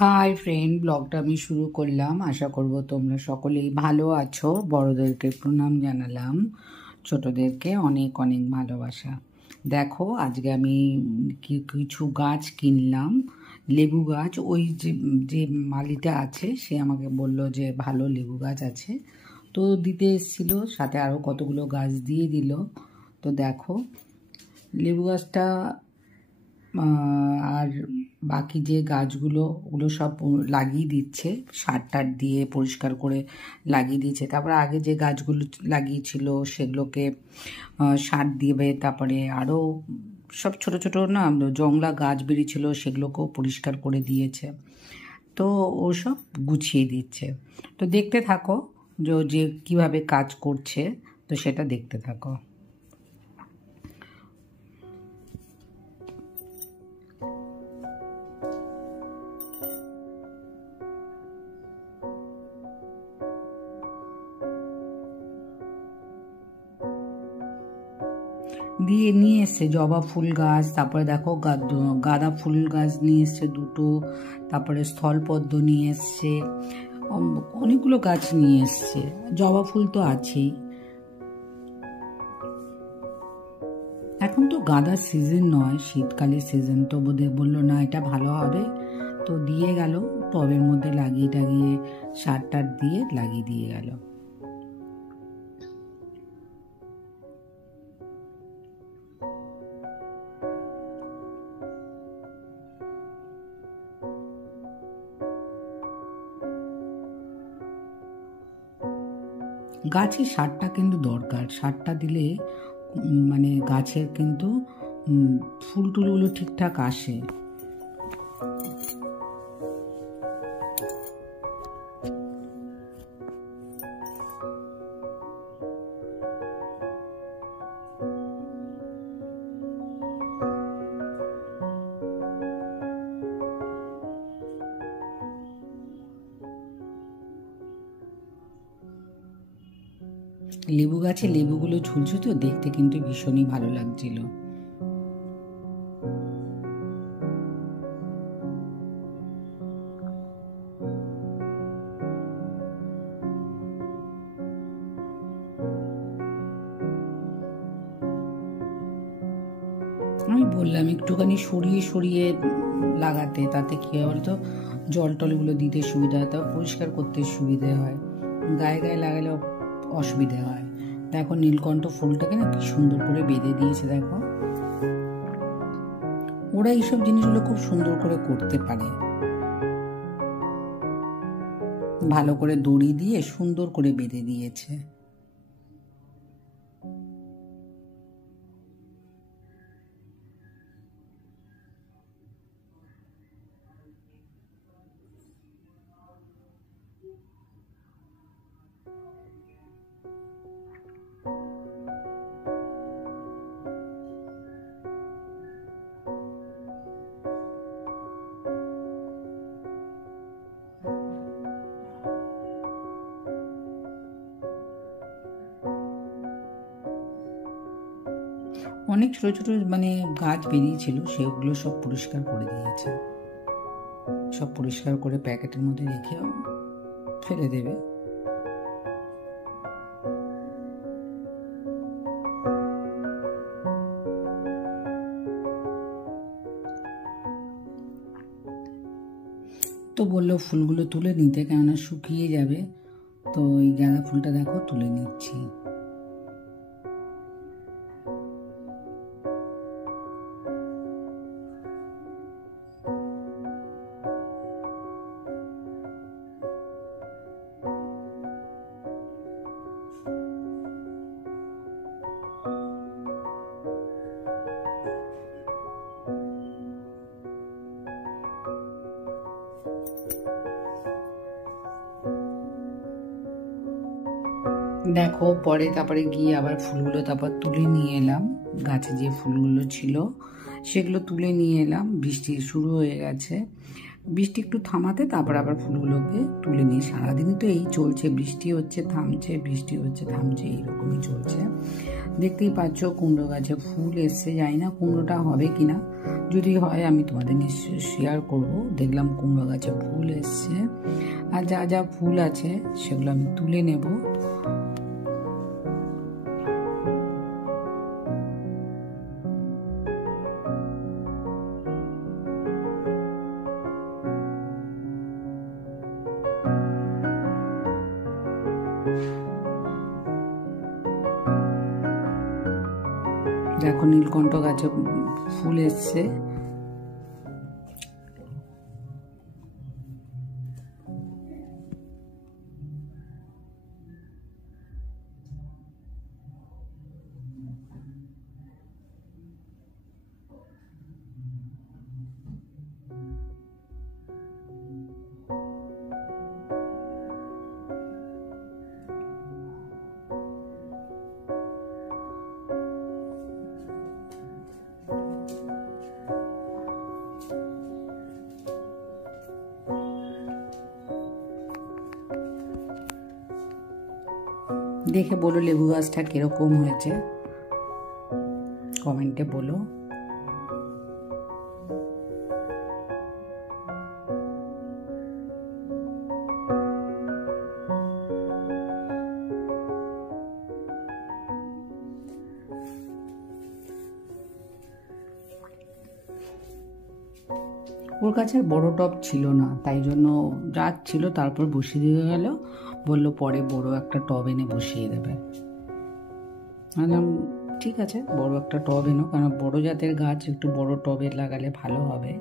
Hi friend, ব্লগটা আমি শুরু করলাম। আশা করব তোমরা সকলেই ভালো আছো। বড়দেরকে প্রণাম জানালাম, ছোটদেরকে অনেক অনেক ভালোবাসা। দেখো, আজকে আমি কিছু গাছ কিনলাম, লেবু গাছ। ওই যে যে মালিটা আছে সে আমাকে বলল যে ভালো লেবু গাছ আছে, তো দিতে এসেছিলো, সাথে আরও কতগুলো গাছ দিয়ে দিল। তো দেখো, লেবু গাছটা আর বাকি যে গাছগুলো ওগুলো সব লাগিয়ে দিচ্ছে, সার টার দিয়ে পরিষ্কার করে লাগিয়ে দিচ্ছে। তারপরে আগে যে গাছগুলো লাগিয়েছিল সেগুলোকে সার দিবে। তারপরে আরও সব ছোট ছোট না জংলা গাছ বেরিয়েছিল, সেগুলোকেও পরিষ্কার করে দিয়েছে। তো ও সব গুছিয়ে দিচ্ছে। তো দেখতে থাকো যে কীভাবে কাজ করছে, তো সেটা দেখতে থাকো। দিয়ে নিয়ে এসছে জবা ফুল গাছ, তারপরে দেখো গাঁদা ফুল গাছ নিয়ে এসছে দুটো, তারপরে স্থলপদ্ম নিয়ে এসছে, অনেকগুলো গাছ নিয়ে এসছে। জবা ফুল তো আছেই। এখন তো গাঁদার সিজন নয়, শীতকালের সিজন, তো বোধহয় বললো না এটা ভালো হবে, তো দিয়ে গেল টবের মধ্যে লাগিয়ে টাগিয়ে সার টার দিয়ে লাগিয়ে দিয়ে গেল। গাছে সারটা কিন্তু দরকার, সারটা দিলে মানে গাছের কিন্তু ফুল টুলগুলো ঠিকঠাক আসে। লেবু গাছে লেবুগুলো ঝুলছে, তো দেখতে কিন্তু ভীষণই ভালো লাগছিল। আমি বললাম একটুখানি সরিয়ে সরিয়ে লাগাতে, তাতে কি হয় বলতো, জল টলগুলো দিতে সুবিধা হয়, তাও পরিষ্কার করতে সুবিধে হয়। গায়ে গায়ে লাগালেও অসুবিধে হয়। দেখো নীলকণ্ঠ ফুলটাকে না কি সুন্দর করে বেঁধে দিয়েছে। দেখো, ওরা এইসব জিনিসগুলো খুব সুন্দর করে করতে পারে। ভালো করে দড়ি দিয়ে সুন্দর করে বেঁধে দিয়েছে। অনেক ছোট ছোট মানে গাছ বেরিয়েছিল, সেগুলো সব পরিষ্কার করে দিয়েছে। সব পরিষ্কার করে প্যাকেটের মধ্যে রেখে ফেলে দেবে। তো বললো ফুলগুলো তুলে নিতে, কেননা শুকিয়ে যাবে। তো এই গাঁদা ফুলটা দেখো তুলে নিচ্ছি। দেখো পরে তারপরে গিয়ে আবার ফুলগুলো তারপর তুলে নিয়ে এলাম। গাছে যে ফুলগুলো ছিল সেগুলো তুলে নিয়ে এলাম। বৃষ্টি শুরু হয়ে গেছে, বৃষ্টি একটু থামাতে তারপর আবার ফুলগুলোকে তুলে নিই। সারাদিনই তো এই চলছে, বৃষ্টি হচ্ছে থামছে, বৃষ্টি হচ্ছে থামছে, এইরকমই চলছে। দেখতেই পাচ্ছ কুমড়ো গাছে ফুল এসছে, জানি না কুমড়োটা হবে কিনা, যদি হয় আমি তোমাদের নিশ্চয়ই শেয়ার করব। দেখলাম কুমড়ো গাছে ফুল এসছে, আর যা যা ফুল আছে সেগুলো আমি তুলে নেব। দেখো নীলকণ্ঠ গাছে ফুল এসছে। দেখে বলো লেবু গাছটা কিরকম হয়েছে, কমেন্টে বলো। ওর কাছে বড় টব ছিল না, তাই জন্য যা ছিল তারপর বসিয়ে দিয়ে গেল, বললো পরে বড় একটা টব এনে বসিয়ে দেবে। ঠিক আছে, বড় একটা টব এনো, কারণ বড় জাতের গাছ একটু বড় টবে লাগালে ভালো হবে।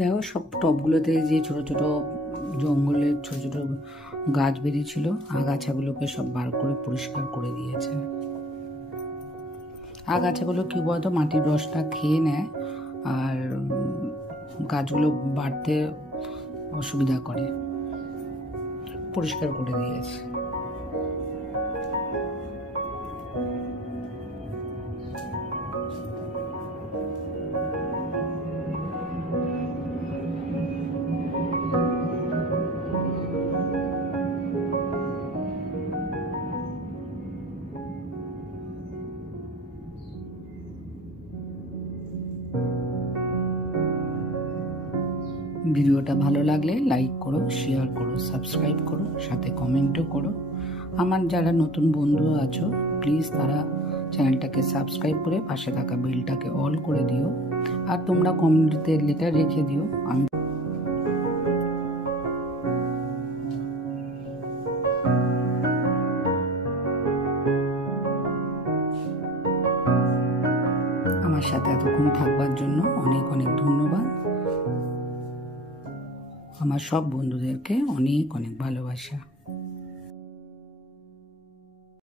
দেখো সব টবগুলোতে যে ছোট ছোট জঙ্গলের ছোট ছোট গাছ বেরিয়েছিল, আগাছাগুলোকে সব বার করে পরিষ্কার করে দিয়েছে। আগাছাগুলো কি বলতো, মাটির রসটা খেয়ে নেয় আর গাছগুলো বাড়তে অসুবিধা করে, পরিষ্কার করে দিয়েছে। ভিডিওটা ভালো লাগলে লাইক করো, শেয়ার করো, সাবস্ক্রাইব করো, সাথে কমেন্টও করো। আমার যারা নতুন বন্ধু আছো প্লিজ তারা চ্যানেলটাকে সাবস্ক্রাইব করে পাশে থাকা বেলটাকে অল করে দিও, আর তোমরা কমেন্টে লেটার রেখে দিও। আমি আমার সাথে এতক্ষণ থাকবার জন্য অনেক অনেক ধন্যবাদ। আমার সব বন্ধুদেরকে অনেক অনেক ভালোবাসা।